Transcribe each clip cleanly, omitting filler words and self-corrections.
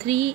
3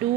2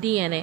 DNA।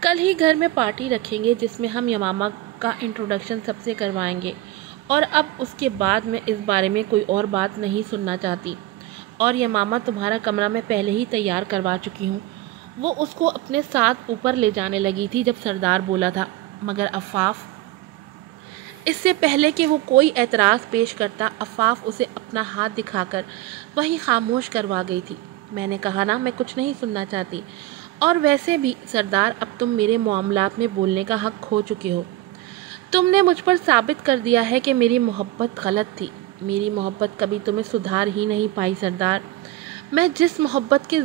کل ہی گھر میں پارٹی رکھیں گے جس میں ہم یمامہ کا انٹروڈکشن سب سے کروائیں گے، اور اب اس کے بعد میں اس بارے میں کوئی اور بات نہیں سننا چاہتی۔ اور یمامہ تمہارا کمرہ میں پہلے ہی تیار کروا چکی ہوں۔ وہ اس کو اپنے ساتھ اوپر لے جانے لگی تھی جب سردار بولا تھا، مگر عفاف، اس سے پہلے کہ وہ کوئی اعتراض پیش کرتا، عفاف اسے اپنا ہاتھ دکھا کر وہیں خاموش کروا گئی تھی۔ میں نے کہا نا، میں کچھ نہیں سننا چاہتی، اور ویسے بھی سردار، اب تم میرے معاملات میں بولنے کا حق کھو چکے ہو۔ تم نے مجھ پر ثابت کر دیا ہے کہ میری محبت غلط تھی۔ میری محبت کبھی تمہیں سدھار ہی نہیں پائی سردار۔ میں جس محبت کے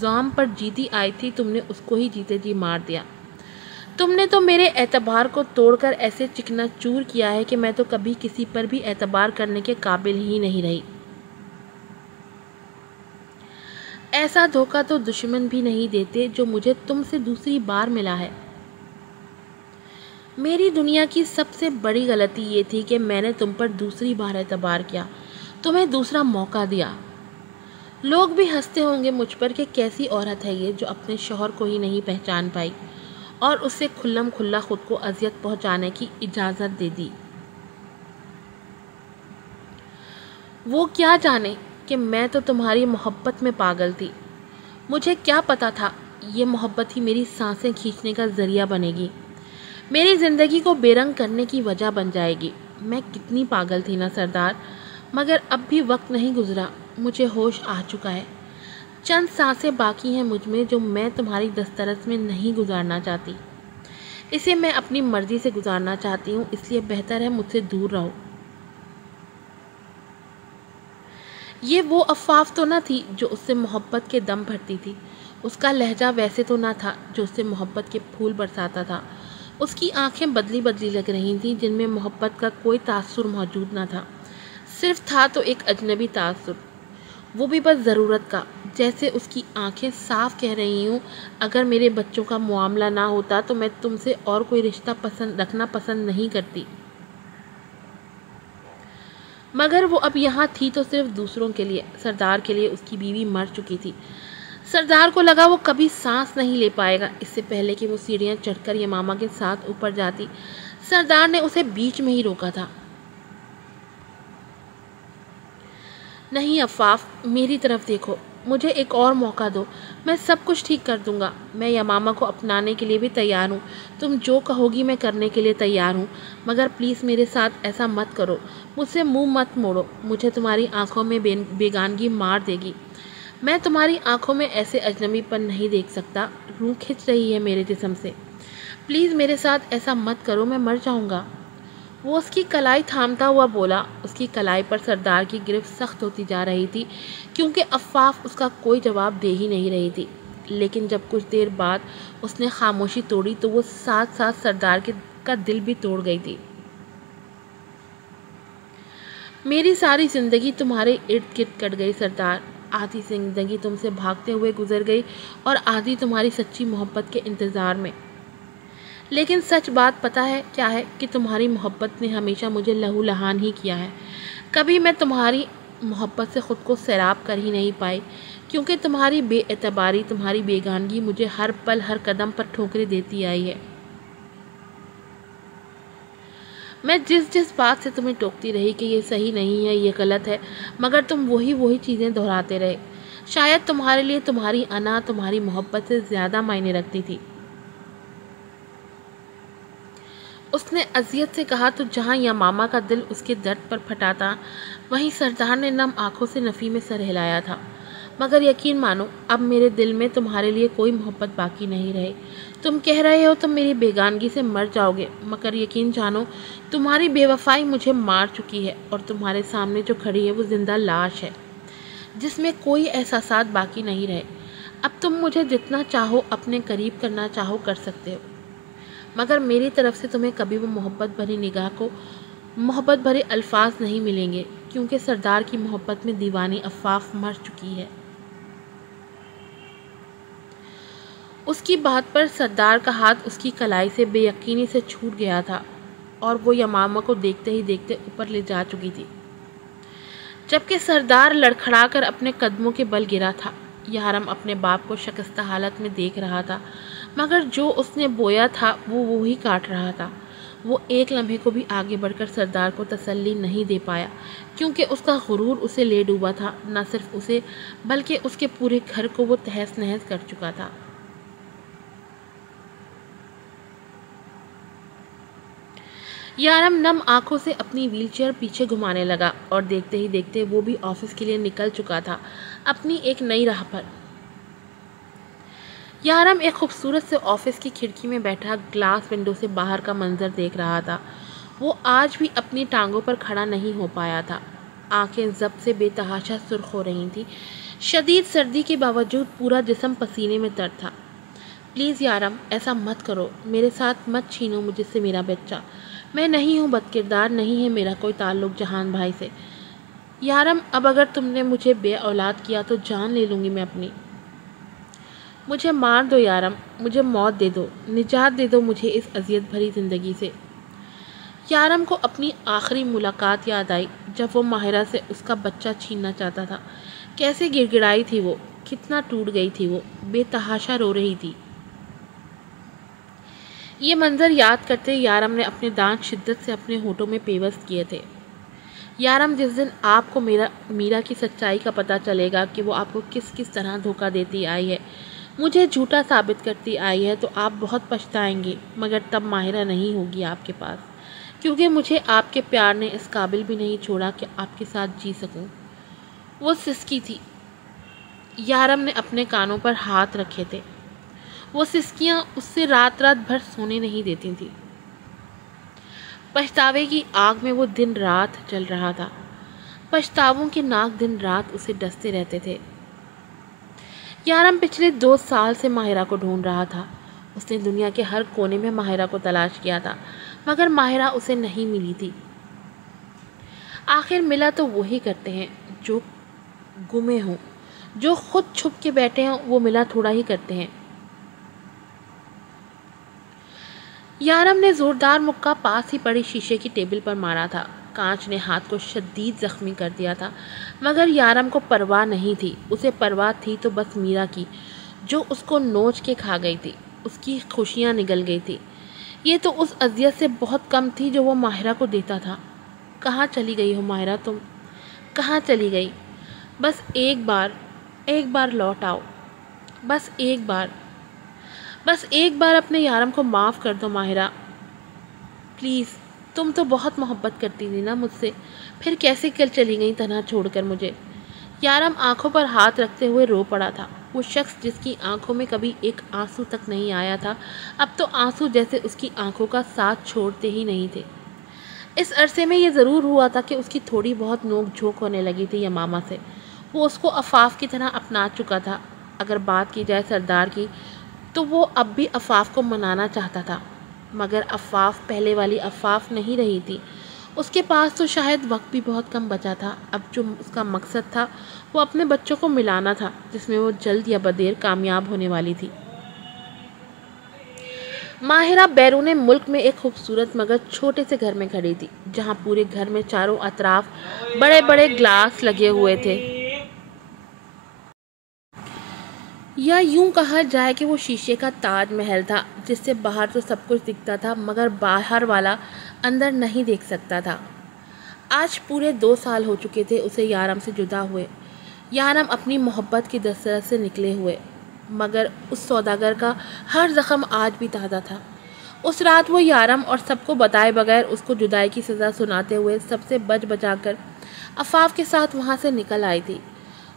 زام پر جیتی آئی تھی، تم نے اس کو ہی جیتے جی مار دیا۔ تم نے تو میرے اعتبار کو توڑ کر ایسے چکنا چور کیا ہے کہ میں تو کبھی کسی پر بھی اعتبار کرنے کے قابل ہی نہیں رہی۔ ایسا دھوکہ تو دشمن بھی نہیں دیتے جو مجھے تم سے دوسری بار ملا ہے۔ میری دنیا کی سب سے بڑی غلطی یہ تھی کہ میں نے تم پر دوسری بار اعتبار کیا، تمہیں دوسرا موقع دیا۔ لوگ بھی ہنستے ہوں گے مجھ پر کہ کیسی عورت ہے یہ جو اپنے شوہر کو ہی نہیں پہچان پائی اور اس سے کھلم کھلا خود کو اذیت پہنچانے کی اجازت دے دی۔ وہ کیا جانے کہ میں تو تمہاری محبت میں پاگل تھی۔ مجھے کیا پتا تھا یہ محبت ہی میری سانسیں کھینچنے کا ذریعہ بنے گی، میری زندگی کو بے رنگ کرنے کی وجہ بن جائے گی۔ میں کتنی پاگل تھی نا سردار، مگر اب بھی وقت نہیں گزرا، مجھے ہوش آ چکا ہے۔ چند سانسیں باقی ہیں مجھ میں جو میں تمہاری دسترس میں نہیں گزارنا چاہتی، اسے میں اپنی مرضی سے گزارنا چاہتی ہوں، اس لیے بہتر ہے مجھ سے دور رہو۔ یہ وہ عفاف تو نہ تھی جو اس سے محبت کے دم بھرتی تھی، اس کا لہجہ ویسے تو نہ تھا جو اس سے محبت کے پھول برساتا تھا، اس کی آنکھیں بدلی بدلی لگ رہی تھیں جن میں محبت کا کوئی تاثر موجود نہ تھا، صرف تھا تو ایک اجنبی تاثر، وہ بھی بس ضرورت کا، جیسے اس کی آنکھیں صاف کہہ رہی ہوں، اگر میرے بچوں کا معاملہ نہ ہوتا تو میں تم سے اور کوئی رشتہ رکھنا پسند نہیں کرتی، مگر وہ اب یہاں تھی تو صرف دوسروں کے لیے، سردار کے لیے۔ اس کی بیوی مر چکی تھی، سردار کو لگا وہ کبھی سانس نہیں لے پائے گا۔ اس سے پہلے کہ وہ سیڑھیاں چڑھ کر یمامہ کے ساتھ اوپر جاتی، سردار نے اسے بیچ میں ہی روکا تھا۔ نہیں عفاف، میری طرف دیکھو، مجھے ایک اور موقع دو، میں سب کچھ ٹھیک کر دوں گا۔ میں یمامہ کو اپنانے کے لیے بھی تیار ہوں، تم جو کہو گی میں کرنے کے لیے تیار ہوں، مگر پلیز میرے ساتھ ایسا مت کرو، مجھ سے منہ مت موڑو، مجھے تمہاری آنکھوں میں بیگانگی مار دے گی۔ میں تمہاری آنکھوں میں ایسے اجنبی پن نہیں دیکھ سکتا، روح کھنچ رہی ہے میرے جسم سے، پلیز میرے ساتھ ایسا مت کرو، میں مر جاؤں گا۔ وہ اس کی کلائی تھامتا ہوا بولا، اس کی کلائی پر سردار کی گرفت سخت ہوتی جا رہی تھی کیونکہ عفاف اس کا کوئی جواب دے ہی نہیں رہی تھی، لیکن جب کچھ دیر بعد اس نے خاموشی توڑی تو وہ ساتھ ساتھ سردار کا دل بھی توڑ گئی تھی۔ میری ساری زندگی تمہارے ارد گرد کٹ گئی سردار، آدھی زندگی تم سے بھاگتے ہوئے گزر گئی اور آدھی تمہاری سچی محبت کے انتظار میں، لیکن سچ بات پتہ ہے کیا ہے کہ تمہاری محبت نے ہمیشہ مجھے لہو لہان ہی کیا ہے، کبھی میں تمہاری محبت سے خود کو سیراب کر ہی نہیں پائی، کیونکہ تمہاری بے اعتباری، تمہاری بیگانگی مجھے ہر پل ہر قدم پر ٹھوکریں دیتی آئی ہے۔ میں جس بات سے تمہیں ٹوکتی رہی کہ یہ صحیح نہیں ہے، یہ غلط ہے، مگر تم وہی چیزیں دہراتے رہے، شاید تمہارے لیے تمہاری انا تمہاری محبت سے زیادہ معنی رکھتی تھی۔ اس نے اذیت سے کہا تو جہاں یمامہ کا دل اس کے درد پر پھٹاتا، وہیں سردار نے نم آنکھوں سے نفی میں سر ہلایا تھا، مگر یقین مانو اب میرے دل میں تمہارے لیے کوئی محبت باقی نہیں رہے۔ تم کہہ رہے ہو تم میری بیگانگی سے مر جاؤ گے، مگر یقین جانو تمہاری بے وفائی مجھے مار چکی ہے، اور تمہارے سامنے جو کھڑی ہے وہ زندہ لاش ہے جس میں کوئی احساسات باقی نہیں رہے۔ اب تم مجھے جتنا چاہو اپنے قریب کرنا چاہو کر سکتے ہو، مگر میری طرف سے تمہیں کبھی وہ محبت بھری نگاہ کو محبت بھرے الفاظ نہیں ملیں گے، کیونکہ سردار کی محبت میں دیوانی عفاف مر چکی ہے۔ اس کی بات پر سردار کا ہاتھ اس کی کلائی سے بے یقینی سے چھوٹ گیا تھا اور وہ یمامہ کو دیکھتے ہی دیکھتے اوپر لے جا چکی تھی، جبکہ سردار لڑکھڑا کر اپنے قدموں کے بل گرا تھا۔ یارم اپنے باپ کو شکستہ حالت میں دیکھ رہا تھا، مگر جو اس نے بویا تھا وہ وہی کاٹ رہا تھا۔ وہ ایک لمحے کو بھی آگے بڑھ کر سردار کو تسلی نہیں دے پایا، کیونکہ اس کا غرور اسے لے ڈوبا تھا۔ نہ صرف اسے بلکہ اس کے پورے گھر کو وہ تہس نہس کر چکا تھا۔ یارم نم آنکھوں سے اپنی ویل چیئر پیچھے گھمانے لگا اور دیکھتے ہی دیکھتے وہ بھی آفس کے لیے نکل چکا تھا، اپنی ایک نئی راہ پر۔ یارم ایک خوبصورت سے آفس کی کھڑکی میں بیٹھا گلاس ونڈو سے باہر کا منظر دیکھ رہا تھا۔ وہ آج بھی اپنی ٹانگوں پر کھڑا نہیں ہو پایا تھا۔ آنکھیں ضبط سے بے تحاشا سرخ ہو رہی تھیں۔ شدید سردی کے باوجود پورا جسم پسینے میں تر تھا۔ پلیز یارم، ایسا مت کرو، میرے ساتھ مت چھینو مجھ سے میرا بچہ۔ میں نہیں ہوں بد کردار، نہیں ہے میرا کوئی تعلق جہان بھائی سے۔ یارم، اب اگر تم نے مجھے بے اولاد کیا تو جان لے لوں گی میں اپنی۔ مجھے مار دو یارم، مجھے موت دے دو، نجات دے دو مجھے اس اذیت بھری زندگی سے۔ یارم کو اپنی آخری ملاقات یاد آئی جب وہ ماہرہ سے اس کا بچہ چھیننا چاہتا تھا۔ کیسے گڑ گڑائی تھی وہ، کتنا ٹوٹ گئی تھی وہ، بے تحاشا رو رہی تھی۔ یہ منظر یاد کرتے یارم نے اپنے دانت شدت سے اپنے ہونٹوں میں پیوست کیے تھے۔ یارم، جس دن آپ کو میرا کی سچائی کا پتہ چلے گا کہ وہ آپ کو کس کس طرح دھوکہ دیتی آئی ہے، مجھے جھوٹا ثابت کرتی آئی ہے، تو آپ بہت پچھتائیں گے، مگر تب ماہرہ نہیں ہوگی آپ کے پاس، کیونکہ مجھے آپ کے پیار نے اس قابل بھی نہیں چھوڑا کہ آپ کے ساتھ جی سکوں۔ وہ سسکی تھی۔ یارم نے اپنے کانوں پر ہاتھ رکھے تھے۔ وہ سسکیاں اس سے رات رات بھر سونے نہیں دیتی تھیں۔ پچھتاوے کی آگ میں وہ دن رات جل رہا تھا۔ پچھتاووں کے ناک دن رات اسے ڈستے رہتے تھے۔ یارم پچھلے 2 سال سے ماہرہ کو ڈھونڈ رہا تھا۔ اس نے دنیا کے ہر کونے میں ماہرہ کو تلاش کیا تھا، مگر ماہرہ اسے نہیں ملی تھی۔ آخر ملا تو وہی کرتے ہیں جو گمے ہوں، جو خود چھپ کے بیٹھے ہوں، وہ ملا تھوڑا ہی کرتے ہیں۔ یارم نے زوردار مکہ پاس ہی پڑی شیشے کی ٹیبل پر مارا تھا۔ کانچ نے ہاتھ کو شدید زخمی کر دیا تھا، مگر یارم کو پرواہ نہیں تھی۔ اسے پرواہ تھی تو بس میرا کی، جو اس کو نوچ کے کھا گئی تھی۔ اس کی خوشیاں نگل گئی تھی۔ یہ تو اس اذیت سے بہت کم تھی جو وہ ماہرہ کو دیتا تھا۔ کہاں چلی گئی ہو ماہرہ تم؟ کہاں چلی گئی؟ بس ایک بار لوٹ آؤ، بس ایک بار اپنے یارم کو معاف کر دو ماہرہ، پلیز۔ تم تو بہت محبت کرتی تھی نا مجھ سے، پھر کیسے کل چلی گئی تنہا چھوڑ کر مجھے؟ یارم آنکھوں پر ہاتھ رکھتے ہوئے رو پڑا تھا۔ وہ شخص جس کی آنکھوں میں کبھی ایک آنسو تک نہیں آیا تھا، اب تو آنسو جیسے اس کی آنکھوں کا ساتھ چھوڑتے ہی نہیں تھے۔ اس عرصے میں یہ ضرور ہوا تھا کہ اس کی تھوڑی بہت نوک جھوک ہونے لگی تھی یمامہ سے۔ وہ اس کو عفاف کی طرح اپنا چکا تھا۔ اگر بات کی جائے سردار کی، تو وہ اب بھی عفاف کو منانا چاہتا تھا، مگر عفاف پہلے والی عفاف نہیں رہی تھی۔ اس کے پاس تو شاید وقت بھی بہت کم بچا تھا۔ اب جو اس کا مقصد تھا وہ اپنے بچوں کو ملانا تھا، جس میں وہ جلد یا بدیر کامیاب ہونے والی تھی۔ ماہرہ بیرون ملک میں ایک خوبصورت مگر چھوٹے سے گھر میں کھڑی تھی، جہاں پورے گھر میں چاروں اطراف بڑے بڑے گلاس لگے ہوئے تھے، یا یوں کہا جائے کہ وہ شیشے کا تاج محل تھا، جس سے باہر تو سب کچھ دکھتا تھا، مگر باہر والا اندر نہیں دیکھ سکتا تھا۔ آج پورے 2 سال ہو چکے تھے اسے یارم سے جدا ہوئے۔ یارم اپنی محبت کی دسترس سے نکلے ہوئے، مگر اس سوداگر کا ہر زخم آج بھی تازہ تھا۔ اس رات وہ یارم اور سب کو بتائے بغیر اس کو جدائی کی سزا سناتے ہوئے سب سے بچ بچا کر عفاف کے ساتھ وہاں سے نکل آئی تھی۔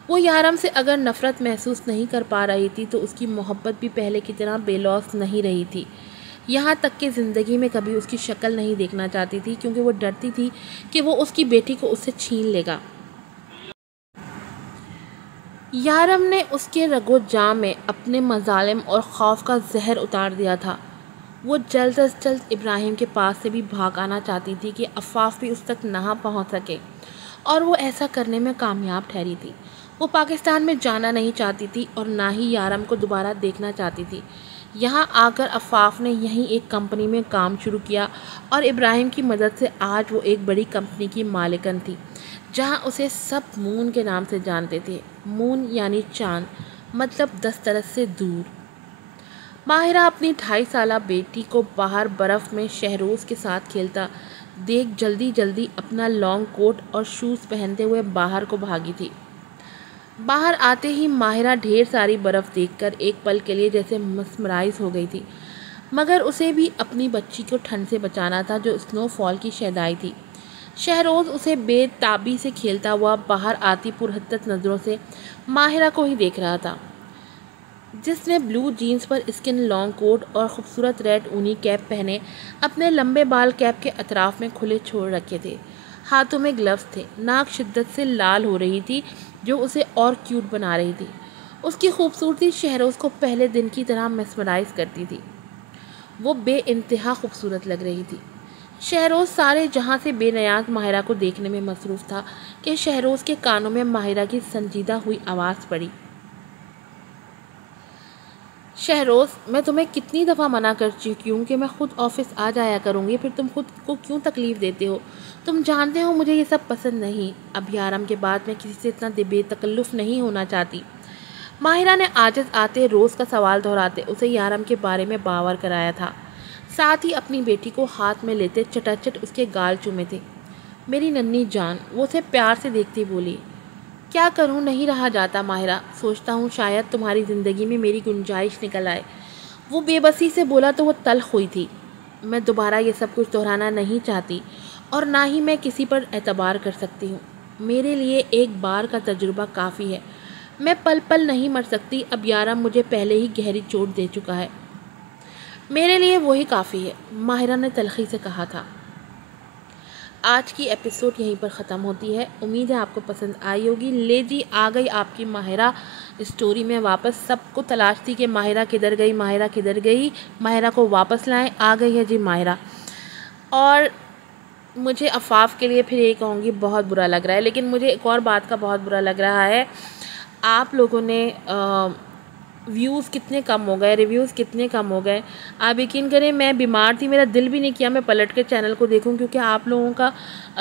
وہ یارم سے اگر نفرت محسوس نہیں کر پا رہی تھی تو اس کی محبت بھی پہلے کی طرح بے لوث نہیں رہی تھی۔ یہاں تک کہ زندگی میں کبھی اس کی شکل نہیں دیکھنا چاہتی تھی، کیونکہ وہ ڈرتی تھی کہ وہ اس کی بیٹی کو اس سے چھین لے گا۔ یارم نے اس کے رگ و جاں میں اپنے مظالم اور خوف کا زہر اتار دیا تھا۔ وہ جلد از جلد ابراہیم کے پاس سے بھی بھاگ آنا چاہتی تھی کہ عفاف بھی اس تک نہ پہنچ سکے، اور وہ ایسا کرنے میں کامیاب ٹھہری تھی۔ وہ پاکستان میں جانا نہیں چاہتی تھی اور نہ ہی یارم کو دوبارہ دیکھنا چاہتی تھی۔ یہاں آ کر عفاف نے یہیں ایک کمپنی میں کام شروع کیا اور ابراہیم کی مدد سے آج وہ ایک بڑی کمپنی کی مالکن تھی، جہاں اسے سب مون کے نام سے جانتے تھے۔ مون یعنی چاند، مطلب دسترس سے دور۔ ماہرہ اپنی 2.5 سالہ بیٹی کو باہر برف میں شہروز کے ساتھ کھیلتا دیکھ جلدی جلدی اپنا لانگ کوٹ اور شوز پہنتے ہوئے باہر کو بھاگی تھی۔ باہر آتے ہی ماہرہ ڈھیر ساری برف دیکھ کر ایک پل کے لیے جیسے مسمرائز ہو گئی تھی، مگر اسے بھی اپنی بچی کو ٹھنڈ سے بچانا تھا جو سنو فال کی شہدائی تھی۔ شہروز اسے بے تابی سے کھیلتا ہوا باہر آتی پرحدت نظروں سے ماہرہ کو ہی دیکھ رہا تھا، جس نے بلو جینز پر اسکن لانگ کوٹ اور خوبصورت ریڈ اونی کیپ پہنے اپنے لمبے بال کیپ کے اطراف میں کھلے چھوڑ رکھے تھے۔ ہاتھوں میں گلوز تھے، ناک شدت سے لال ہو رہی تھی جو اسے اور کیوٹ بنا رہی تھی۔ اس کی خوبصورتی شہروز کو پہلے دن کی طرح میسمرائز کرتی تھی۔ وہ بے انتہا خوبصورت لگ رہی تھی۔ شہروز سارے جہاں سے بے نیاز ماہرہ کو دیکھنے میں مصروف تھا کہ شہروز کے کانوں میں ماہرہ کی سنجیدہ ہوئی آواز پڑی۔ شہروز، میں تمہیں کتنی دفعہ منع کر چکی ہوں کہ میں خود آفس آ جایا کروں گی، پھر تم خود کو کیوں تکلیف دیتے ہو؟ تم جانتے ہو مجھے یہ سب پسند نہیں۔ اب یارم کے بعد میں کسی سے اتنا بے تکلف نہیں ہونا چاہتی۔ ماہرہ نے عاجز آتے روز کا سوال دہراتے اسے یارم کے بارے میں باور کرایا تھا، ساتھ ہی اپنی بیٹی کو ہاتھ میں لیتے چٹاچٹ اس کے گال چومے تھے۔ میری ننھی جان، وہ اسے پیار سے دیکھتی بولی۔ کیا کروں، نہیں رہا جاتا ماہرہ، سوچتا ہوں شاید تمہاری زندگی میں میری گنجائش نکل آئے۔ وہ بے بسی سے بولا تو وہ تلخ ہوئی تھی۔ میں دوبارہ یہ سب کچھ دہرانا نہیں چاہتی اور نہ ہی میں کسی پر اعتبار کر سکتی ہوں۔ میرے لیے ایک بار کا تجربہ کافی ہے، میں پل پل نہیں مر سکتی۔ اب یارم مجھے پہلے ہی گہری چوٹ دے چکا ہے، میرے لیے وہی کافی ہے، ماہرہ نے تلخی سے کہا تھا۔ آج کی ایپیسوڈ یہیں پر ختم ہوتی ہے، امید ہے آپ کو پسند آئی ہوگی۔ لے جی، آ گئی آپ کی ماہرہ اسٹوری میں واپس۔ سب کو تلاش تھی کہ ماہرہ کدھر گئی، ماہرہ کدھر گئی، ماہرہ کو واپس لائیں، آ گئی ہے جی ماہرہ۔ اور مجھے عفاف کے لیے پھر یہ کہوں گی بہت برا لگ رہا ہے، لیکن مجھے ایک اور بات کا بہت برا لگ رہا ہے، آپ لوگوں نے ویوز کتنے کم ہو گئے، ریویوز کتنے کم ہو گئے۔ آپ یقین کریں میں بیمار تھی، میرا دل بھی نہیں کیا میں پلٹ کے چینل کو دیکھوں، کیونکہ آپ لوگوں کا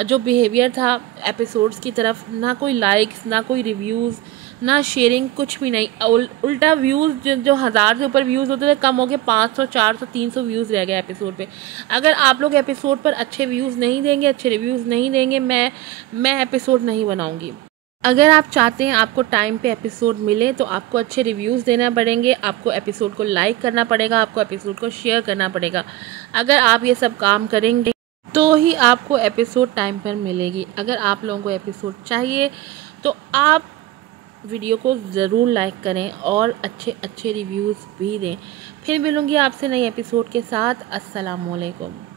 جو بیہیویئر تھا ایپیسوڈز کی طرف، نہ کوئی لائکس، نہ کوئی ریویوز، نہ شیئرنگ، کچھ بھی نہیں۔ الٹا ویوز جو 1000 سے اوپر ویوز ہوتے تھے کم ہو کے 500 400 300 ویوز رہ گئے ایپیسوڈ پہ۔ اگر آپ لوگ ایپیسوڈ پر اچھے ویوز نہیں دیں گے، اچھے ریویوز نہیں دیں گے، میں ایپیسوڈ نہیں بناؤں گی۔ اگر آپ چاہتے ہیں آپ کو ٹائم پہ ایپیسوڈ ملے تو آپ کو اچھے ریویوز دینا پڑیں گے، آپ کو ایپیسوڈ کو لائک کرنا پڑے گا، آپ کو ایپیسوڈ کو شیئر کرنا پڑے گا۔ اگر آپ یہ سب کام کریں گے تو ہی آپ کو ایپیسوڈ ٹائم پر ملے گی۔ اگر آپ لوگوں کو ایپیسوڈ چاہیے تو آپ ویڈیو کو ضرور لائک کریں اور اچھے اچھے ریویوز بھی دیں۔ پھر ملوں گی آپ سے نئی ایپیسوڈ کے ساتھ۔ السلام علیکم۔